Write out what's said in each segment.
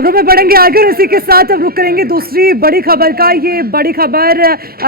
खबरों में बढ़ेंगे आगे और इसी के साथ अब रुक करेंगे दूसरी बड़ी खबर का। ये बड़ी खबर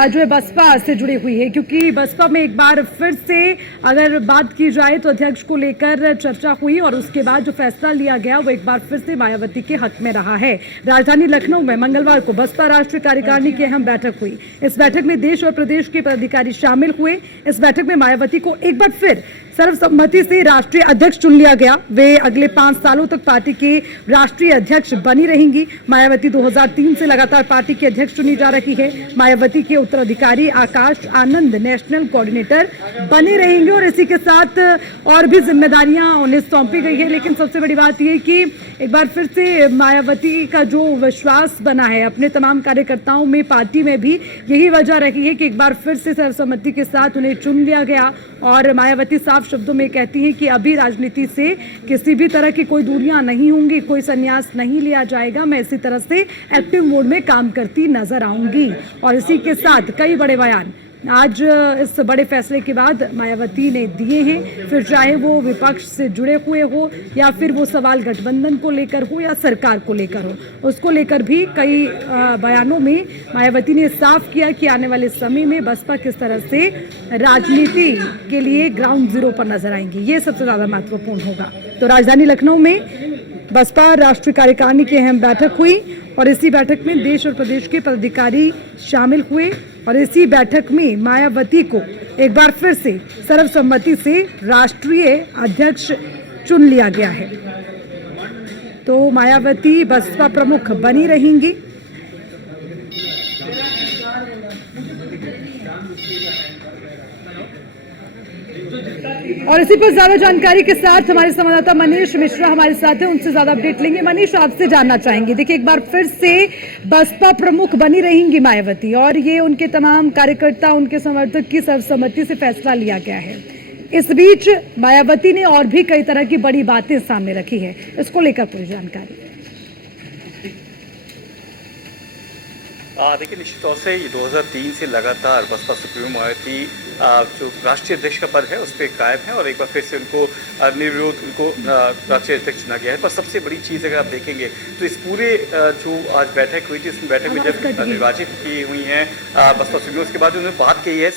जो है बसपा से जुड़ी हुई है, क्योंकि बसपा में एक बार फिर से अगर बात की जाए तो अध्यक्ष को लेकर चर्चा हुई और उसके बाद जो फैसला लिया गया वो एक बार फिर से मायावती के हक में रहा है। राजधानी लखनऊ में मंगलवार को बसपा राष्ट्रीय कार्यकारिणी की अहम बैठक हुई। इस बैठक में देश और प्रदेश के पदाधिकारी शामिल हुए। इस बैठक में मायावती को एक बार फिर सर्वसम्मति से राष्ट्रीय अध्यक्ष चुन लिया गया। वे अगले 5 सालों तक पार्टी के राष्ट्रीय अध्यक्ष बनी रहेंगी। मायावती 2003 से लगातार पार्टी की अध्यक्ष चुनी जा रही है। मायावती के उत्तराधिकारी आकाश आनंद नेशनल कोऑर्डिनेटर बने रहेंगे और इसी के साथ और भी जिम्मेदारियां उन्हें सौंपी गई है। लेकिन सबसे बड़ी बात यह कि एक बार फिर से मायावती का जो विश्वास बना है अपने तमाम कार्यकर्ताओं में, पार्टी में भी यही वजह रही है कि एक बार फिर से सर्वसम्मति के साथ उन्हें चुन लिया गया। और मायावती साफ शब्दों में कहती हैं कि अभी राजनीति से किसी भी तरह की कोई दूरियां नहीं होंगी, कोई संन्यास नहीं लिया जाएगा। मैं इसी तरह से एक्टिव मोड में काम करती नजर आऊंगी। और इसी के साथ कई बड़े बयान आज इस बड़े फैसले के बाद मायावती ने दिए हैं। फिर चाहे वो विपक्ष से जुड़े हुए हो या फिर वो सवाल गठबंधन को लेकर हो या सरकार को लेकर हो, उसको लेकर भी कई बयानों में मायावती ने साफ किया कि आने वाले समय में बसपा किस तरह से राजनीति के लिए ग्राउंड जीरो पर नजर आएंगी, ये सबसे ज्यादा महत्वपूर्ण होगा। तो राजधानी लखनऊ में बसपा राष्ट्रीय कार्यकारिणी की अहम बैठक हुई और इसी बैठक में देश और प्रदेश के पदाधिकारी शामिल हुए और इसी बैठक में मायावती को एक बार फिर से सर्वसम्मति से राष्ट्रीय अध्यक्ष चुन लिया गया है। तो मायावती बसपा प्रमुख बनी रहेंगी। और इसी पर ज्यादा जानकारी के साथ हमारे संवाददाता मनीष मिश्रा हमारे साथ हैं, उनसे ज्यादा अपडेट लेंगे। मनीष, आपसे जानना चाहेंगे, देखिए एक बार फिर से बसपा प्रमुख बनी रहेंगी मायावती और ये उनके तमाम कार्यकर्ता, उनके समर्थक की सर्वसम्मति से फैसला लिया गया है। इस बीच मायावती ने और भी कई तरह की बड़ी बातें सामने रखी है, इसको लेकर पूरी जानकारी। देखिए, निश्चित तौर से ये 2003 से लगातार बसपा सुप्रीमो मायावती जो राष्ट्रीय अध्यक्ष का पद है उस पर कायम है और एक बार फिर से उनको निर्विरोध उनको राष्ट्रीय अध्यक्ष चुना गया है। पर सबसे बड़ी चीज़ अगर आप देखेंगे तो इस पूरे जो आज बैठक हुई थी, इस बैठक में जब निर्वाचित की हुई हैं बसपा सुप्रीमो, उसके बाद उन्होंने बात कही है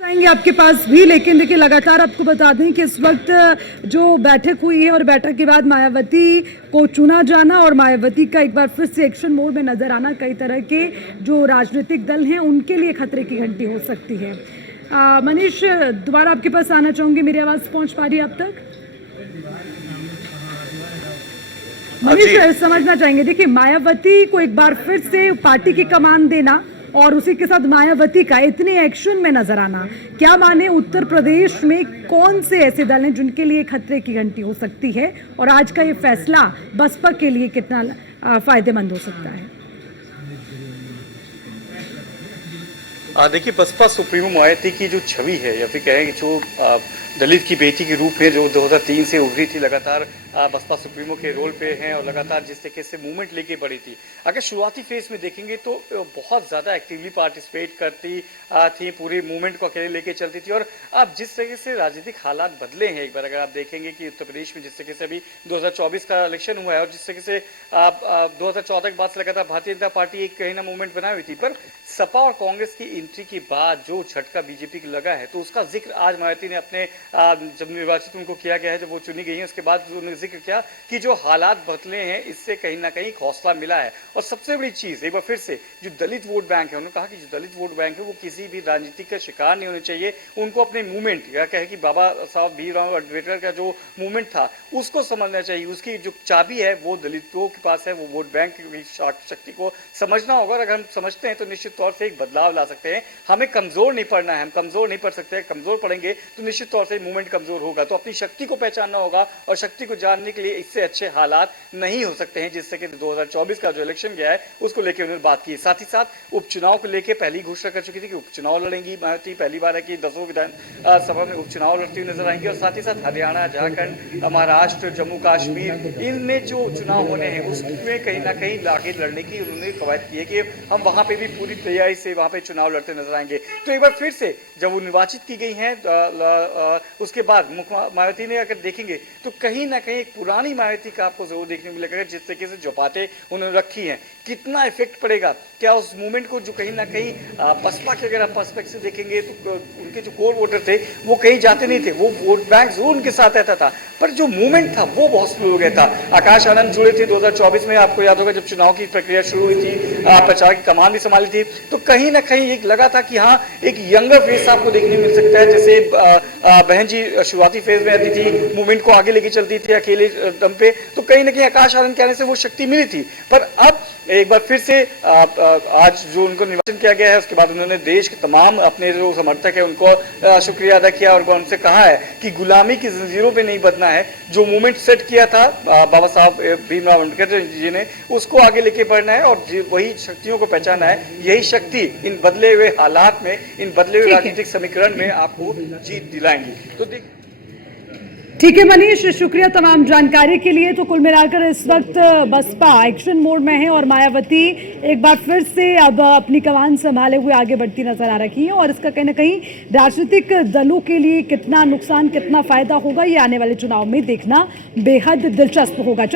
आएंगे आपके पास भी, लेकिन देखिए लगातार आपको बता दें कि इस वक्त जो बैठक हुई है और बैठक के बाद मायावती को चुना जाना और मायावती का एक बार फिर से एक्शन मोड में नजर आना कई तरह के जो राजनीतिक दल हैं उनके लिए खतरे की घंटी हो सकती है। मनीष, दोबारा आपके पास आना चाहूंगी, मेरी आवाज पहुंच पा रही है अब तक? मनीष, समझना चाहेंगे, देखिए मायावती को एक बार फिर से पार्टी की कमान देना और उसी के साथ मायावती का इतने एक्शन में नजर आना, क्या माने उत्तर प्रदेश में कौन से ऐसे दल हैं जिनके लिए खतरे की घंटी हो सकती है और आज का ये फैसला बसपा के लिए कितना फायदेमंद हो सकता है? देखिए, बसपा सुप्रीमो मायावती की जो छवि है या फिर कहें कि जो दलित की बेटी के रूप में जो 2003 से उभरी थी, लगातार बसपा सुप्रीमो के रोल पे हैं और लगातार जिस तरीके से मूवमेंट लेके बढ़ी थी, अगर शुरुआती फेज में देखेंगे तो बहुत ज़्यादा एक्टिवली पार्टिसिपेट करती थी, पूरी मूवमेंट को अकेले लेके चलती थी। और अब जिस तरीके से राजनीतिक हालात बदले हैं, एक बार अगर आप देखेंगे कि उत्तर प्रदेश में जिस तरीके से अभी 2024 का इलेक्शन हुआ है और जिस तरीके से 2014 के बाद से लगातार भारतीय जनता पार्टी एक कहीं ना मूवमेंट बनाई हुई थी, पर सपा और कांग्रेस की एंट्री के बाद जो झटका बीजेपी को लगा है तो उसका जिक्र आज मायावती ने अपने जब निर्वाचित उनको किया गया है, जब वो चुनी गई है उसके बाद उन्होंने जिक्र किया कि जो हालात बदले हैं इससे कहीं ना कहीं हौसला मिला है। और सबसे बड़ी चीज़ एक बार फिर से जो दलित वोट बैंक है, उन्होंने कहा कि जो दलित वोट बैंक है वो किसी भी राजनीति का शिकार नहीं होने चाहिए, उनको अपने मूवमेंट या कहे कि बाबा साहब भीमराव अम्बेडकर का जो मूवमेंट था उसको समझना चाहिए। उसकी जो चाबी है वो दलितों के पास है, वो वोट बैंक की शक्ति को समझना होगा। अगर हम समझते हैं तो निश्चित तौर से एक बदलाव ला सकते हैं। हमें कमजोर नहीं पड़ना है, हम कमजोर नहीं पड़ सकते। कमजोर पड़ेंगे तो निश्चित तौर से मूवमेंट कमजोर होगा। तो अपनी शक्ति को पहचानना होगा और शक्ति को जान सुधारने के लिए इससे अच्छे हालात नहीं हो सकते हैं, जिससे कि 2024 का जो इलेक्शन गया है उसको लेकर उन्होंने बात की। साथ ही साथ उपचुनाव को लेकर पहली घोषणा कर चुकी थी कि उपचुनाव लड़ेंगी मायावती। पहली बार है कि 10 विधानसभा में उपचुनाव लड़ती हुई नजर आएंगी और साथ ही साथ हरियाणा, झारखंड, महाराष्ट्र, जम्मू कश्मीर, इनमें जो चुनाव होने हैं उसमें कहीं ना कहीं आगे लड़ने की उन्होंने कवायद की है कि हम वहां पे भी पूरी तैयारी से वहां पे चुनाव लड़ते नजर आएंगे। तो एक बार फिर से जब वो निर्वाचित की गई हैं उसके बाद मायावती ने अगर देखेंगे तो कहीं ना कहीं एक पुरानी मायावती का आपको जरूर देखने को मिलेगा, जिस तरीके से जो बातें उन्होंने रखी हैं कितना इफेक्ट पड़ेगा, क्या उस मूवमेंट को जो कहीं ना कहीं बसपा के अगर आप पर्सपेक्टिव से देखेंगे तो उनके जो कोर वोटर थे वो कहीं जाते नहीं थे, वो वोट बैंक जरूर उनके साथ रहता था, पर जो मूवमेंट था वो बहुत स्लो हो गया था। आकाश आनंद जुड़े थे 2024 में, आपको याद होगा जब चुनाव की प्रक्रिया शुरू हुई थी, प्रचार की कमान भी संभाली थी, तो कहीं ना कहीं एक लगा था कि हाँ एक यंगर फेस आपको देखने मिल सकता है। जैसे बहन जी शुरुआती फेज में आती थी, मूवमेंट को आगे लेके चलती थी अकेले दम पे, तो कहीं ना कहीं आकाश आनंद के आने से वो शक्ति मिली थी। पर अब एक बार फिर से आज जो उनको निर्वाचन किया गया है उसके बाद उन्होंने देश के तमाम अपने जो समर्थक है उनको शुक्रिया अदा किया और उनसे कहा है कि गुलामी की जंजीरों पे नहीं बदना है। जो मूवमेंट सेट किया था बाबा साहब भीमराव अम्बेडकर जी ने, उसको आगे लेके बढ़ना है और वही शक्तियों को पहचाना है। यही शक्ति इन बदले हुए हालात में, इन बदले हुए राजनीतिक समीकरण में आपको जीत दिलाएंगी। तो ठीक है मनीष, शुक्रिया तमाम जानकारी के लिए। तो कुल मिलाकर इस वक्त बसपा एक्शन मोड में है और मायावती एक बार फिर से अब अपनी कमान संभाले हुए आगे बढ़ती नजर आ रही है और इसका कहीं ना कहीं राजनीतिक दलों के लिए कितना नुकसान कितना फायदा होगा ये आने वाले चुनाव में देखना बेहद दिलचस्प होगा। चलिए